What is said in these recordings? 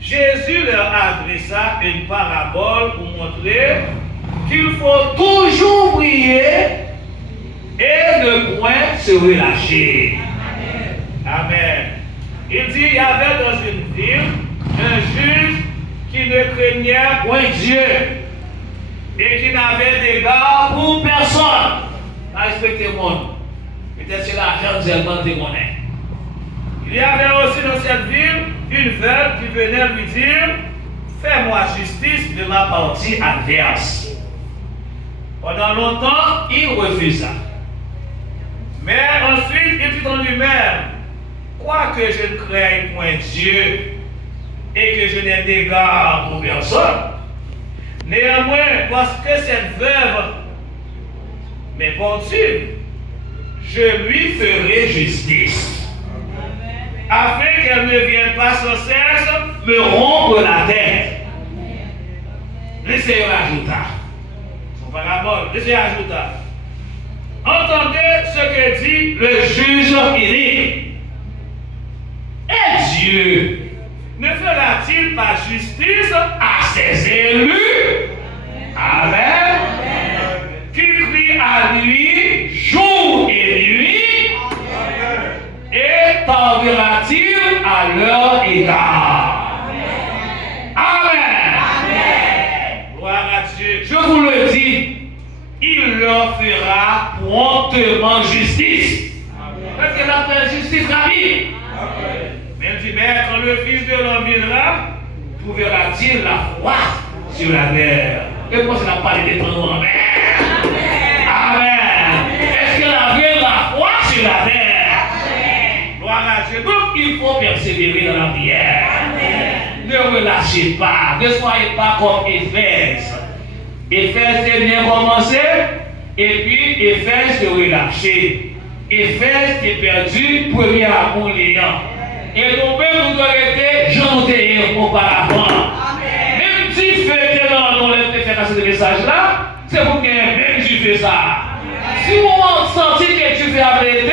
Jésus leur adressa une parabole pour montrer qu'il faut toujours prier et ne point se relâcher. Amen. Il dit il y avait dans une ville un juge qui ne craignait point Dieu et qui n'avait d'égard pour personne. Pas respecter le monde. Peut-être c'est l'argent que vous avez monnaie. Il y avait aussi dans cette ville une veuve qui venait lui dire fais-moi justice de ma partie adverse. Pendant longtemps, il refusa. Mais ensuite, il dit en lui-même quoique je ne craigne point Dieu et que je n'ai d'égard pour personne, néanmoins, parce que cette veuve m'importune, je lui ferai justice, afin qu'elle ne vienne pas sans cesse me rompre la tête. Laissez-le ajouter. Son parabole, laissez-le ajouter. Entendez ce que dit le juge unique. Et Dieu ne fera-t-il pas justice à ses élus? Amen. Qui crient à lui jour et nuit? Et tardera-t-il à leur égard? Amen. Gloire à Dieu. Je vous le dis, il leur fera promptement justice. Parce qu'il a fait justice rapide. Mais il dit, mais quand le Fils de l'homme viendra, trouvera-t-il la foi sur la terre? Et pourquoi ça n'a pas été ton nom? Amen. Amen. Est-ce qu'il a vu la foi sur la terre? Gloire à Dieu. Donc il faut persévérer dans la prière. Ne relâchez pas. Ne soyez pas comme Éphèse. Éphèse est bien commencé, et puis Éphèse est relâché. Éphèse est perdu, premier amour liant. Et nous-mêmes, nous aurions été jantés auparavant. Même si tu fais dans le fait ce message-là, c'est pour que même tu fais ça. Si vous sentez que tu fais avec Dieu,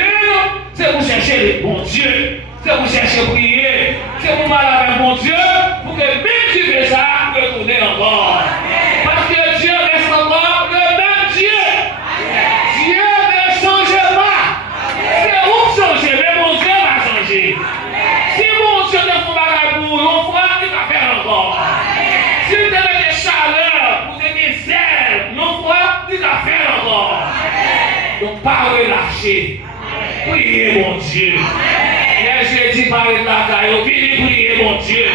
c'est pour chercher le bon Dieu. C'est pour chercher prier. C'est pour parler avec mon Dieu, pour que même tu fais ça, retourner encore. Parce que Dieu reste encore le même Dieu. Dieu ne change pas. C'est où changer, mais mon Dieu va changer. Si mon Dieu ne fait pas pour l'on fera, il va faire encore. Si vous avez des chaleurs, vous avez des ailes, l'on fera, il va faire encore. Donc, pas relâcher. Priez mon Dieu. Et je dis par la caille, priez mon Dieu.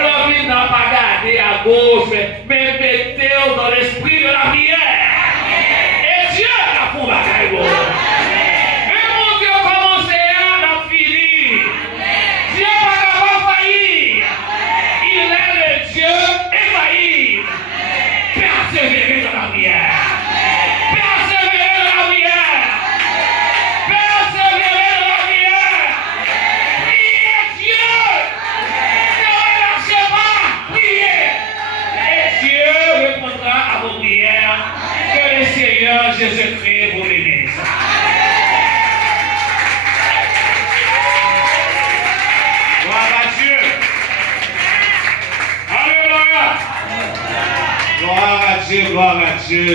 L'homme n'a pas gardé à gauche, mais mettez-vous dans l'esprit de la prière. Et Dieu a pour la caille. Mais mon Dieu commencé à finir. Dieu n'a pas failli. Il est le Dieu infaillible. Persévérez dans la prière. Persévérez dans la prière. Persévérez dans la prière. Priez Dieu. Ne relâchez pas. Priez. Et Dieu répondra à vos prières. Que le Seigneur Jésus-Christ vous bénisse. Gloire à Dieu. Alléluia. Gloire à Dieu, gloire à Dieu.